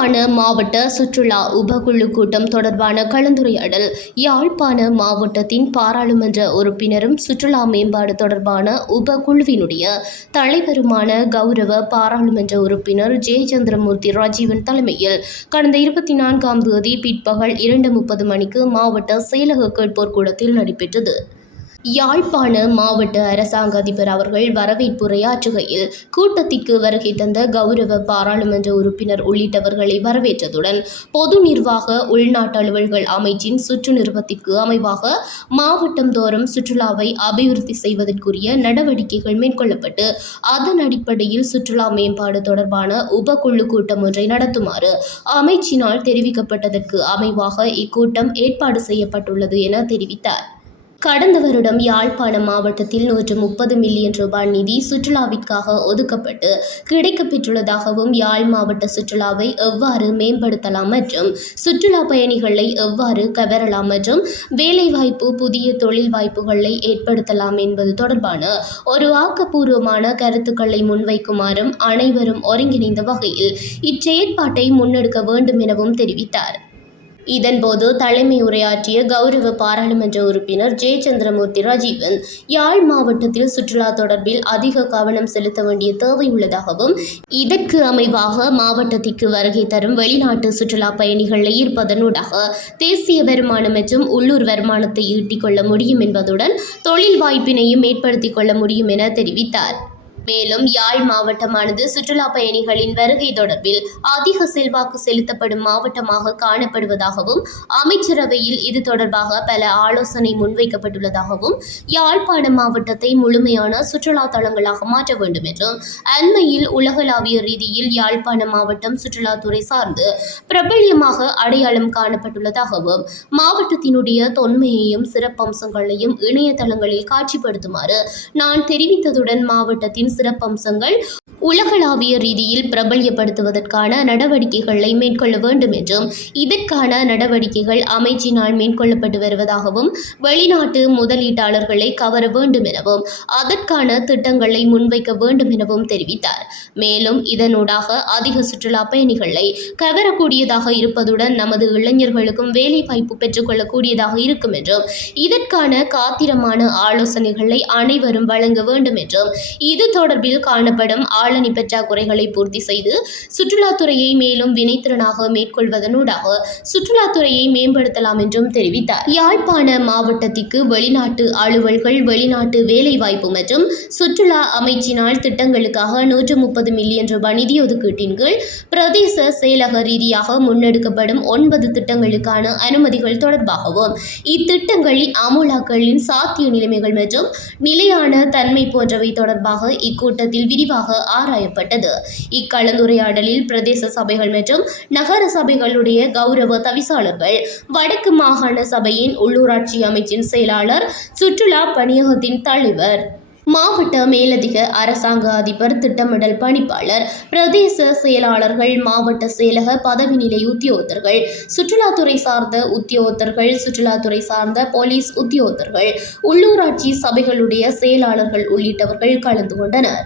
யாழ்ப்பாண மாவட்ட சுற்றுலா உபகுழு கூட்டம் தொடர்பான கலந்துரையாடல். யாழ்ப்பாண மாவட்டத்தின் பாராளுமன்ற உறுப்பினரும் சுற்றுலா மேம்பாடு தொடர்பான உபகுழுவினுடைய தலைவருமான கௌரவ பாராளுமன்ற உறுப்பினர் ஜெயச்சந்திரமூர்த்தி ராஜீவன் தலைமையில் கடந்த 24ஆம் தேதி பிற்பகல் 2:30 மணிக்கு மாவட்ட செயலக கேட்போர் கூடத்தில் நடைபெற்றது. யாழ்ப்பாண மாவட்ட அரசாங்க அதிபர் அவர்கள் வரவேற்புரையாற்றுகையில் கூட்டத்திற்கு வருகை தந்த கௌரவ பாராளுமன்ற உறுப்பினர் உள்ளிட்டவர்களை வரவேற்றதுடன் பொது நிர்வாக உள்நாட்டு அலுவல்கள் அமைச்சின் சுற்று நிறுவத்திற்கு அமைவாக மாவட்டம் தோறும் சுற்றுலாவை அபிவிருத்தி செய்வதற்குரிய நடவடிக்கைகள் மேற்கொள்ளப்பட்டு அதன் அடிப்படையில் சுற்றுலா மேம்பாடு தொடர்பான உபகுழு கூட்டம் ஒன்றை நடத்துமாறு அமைச்சினால் தெரிவிக்கப்பட்டதற்கு அமைவாக இக்கூட்டம் ஏற்பாடு செய்யப்பட்டுள்ளது என தெரிவித்தார். கடந்த வருடம் யாழ்ப்பாண மாவட்டத்தில் 130 மில்லியன் ரூபாய் நிதி சுற்றுலாவிற்காக ஒதுக்கப்பட்டு கிடைக்கப்பெற்றுள்ளதாகவும் யாழ் மாவட்ட சுற்றுலாவை எவ்வாறு மேம்படுத்தலாம் மற்றும் சுற்றுலா பயணிகளை எவ்வாறு கவரலாம் மற்றும் வேலைவாய்ப்பு புதிய தொழில் வாய்ப்புகளை ஏற்படுத்தலாம் என்பது தொடர்பான ஒரு ஆக்கப்பூர்வமான கருத்துக்களை முன்வைக்குமாறும் அனைவரும் ஒருங்கிணைந்த வகையில் இச்செயற்பாட்டை முன்னெடுக்க வேண்டும் எனவும் தெரிவித்தார். இதன்போது தலைமை உரையாற்றிய கௌரவ பாராளுமன்ற உறுப்பினர் ஜெயச்சந்திரமூர்த்தி ராஜீவன் யாழ் மாவட்டத்தில் சுற்றுலா தொடர்பில் அதிக கவனம் செலுத்த வேண்டிய தேவை உள்ளதாகவும் இதற்கு அமைவாக மாவட்டத்திற்கு வருகை தரும் வெளிநாட்டு சுற்றுலா பயணிகளை ஈர்ப்பதனூடாக தேசிய வருமானம் மற்றும் உள்ளூர் வருமானத்தை ஈட்டிக் கொள்ள முடியும் என்பதுடன் தொழில் வாய்ப்பினையும் ஏற்படுத்திக் கொள்ள முடியும் என தெரிவித்தார். மேலும் யாழ் மாவட்டமானது சுற்றுலா பயணிகளின் வருகை தொடர்பில் அதிக செல்வாக்கு செலுத்தப்படும் மாவட்டமாக காணப்படுவதாகவும் அமைச்சரவையில் இது தொடர்பாக பல ஆலோசனை முன்வைக்கப்பட்டுள்ளதாகவும் யாழ்ப்பாண மாவட்டத்தை முழுமையான சுற்றுலா தலங்களாக மாற்ற வேண்டும் என்றும் அண்மையில் உலகளாவிய ரீதியில் யாழ்ப்பாண மாவட்டம் சுற்றுலாத்துறை சார்ந்து பிரபல்யமாக அடையாளம் காணப்பட்டுள்ளதாகவும் மாவட்டத்தினுடைய தொன்மையையும் சிறப்பம்சங்களையும் இணையதளங்களில் காட்சிப்படுத்துமாறு நான் தெரிவித்ததுடன் மாவட்டத்தின் சிறப்பம்சங்கள் உலகளாவிய ரீதியில் பிரபல்யப்படுத்துவதற்கான நடவடிக்கைகளை மேற்கொள்ள வேண்டும் என்றும் இதற்கான நடவடிக்கைகள் அமைச்சினால் மேற்கொள்ளப்பட்டு வருவதாகவும் வெளிநாட்டு முதலீட்டாளர்களை கவர வேண்டும் எனவும் அதற்கான திட்டங்களை முன்வைக்க வேண்டும் எனவும் தெரிவித்தார். மேலும் இதனூடாக அதிக சுற்றுலா பயணிகளை கவரக்கூடியதாக இருப்பதுடன் நமது இளைஞர்களுக்கும் வேலை வாய்ப்பு பெற்றுக்கொள்ளக்கூடியதாக இருக்கும் என்றும் இதற்கான காத்திரமான ஆலோசனைகளை அனைவரும் வழங்க வேண்டும் என்றும் இது தொடர்பில் காணப்படும் ஆளணி பற்றாக்குறைகளை பூர்த்தி செய்து சுற்றுலாத்துறையை மேலும் வினைத்திறனாக மேற்கொள்வதனூடாக சுற்றுலாத்துறையை மேம்படுத்தலாம் என்றும் தெரிவித்தார். யாழ்ப்பாண மாவட்டத்திற்கு வெளிநாட்டு அலுவல்கள் வெளிநாட்டு வேலைவாய்ப்பு மற்றும் சுற்றுலா அமைச்சினால் திட்டங்களுக்காக 130 மில்லியன் ரூபாய் நிதி ஒதுக்கீட்டின் கீழ் பிரதேச செயலக ரீதியாக முன்னெடுக்கப்படும் 9 திட்டங்களுக்கான அனுமதிகள் தொடர்பாகவும் இத்திட்டங்களின் அமுலாக்களின் சாத்திய நிலைமைகள் மற்றும் நிலையான தன்மை போன்றவை தொடர்பாக இக்கூட்டத்தில் விரிவாக ஆராயப்பட்டது. இக்கலந்துரையாடலில் பிரதேச சபைகள் மற்றும் நகர சபைகளுடைய கௌரவ தவிசாளர்கள், வடக்கு மாகாண சபையின் உள்ளூராட்சி அமைச்சின் செயலாளர், சுற்றுலா பணியகத்தின் தலைவர், மாவட்ட மேலதிக அரசாங்க அதிபர், திட்டமிடல் பணிப்பாளர், பிரதேச செயலாளர்கள், மாவட்ட செயலக பதவி நிலை உத்தியோகத்தர்கள், சுற்றுலாத்துறை சார்ந்த உத்தியோகத்தர்கள், சுற்றுலாத்துறை சார்ந்த போலீஸ் உத்தியோகத்தர்கள், உள்ளூராட்சி சபைகளுடைய செயலாளர்கள் உள்ளிட்டவர்கள் கலந்து கொண்டனர்.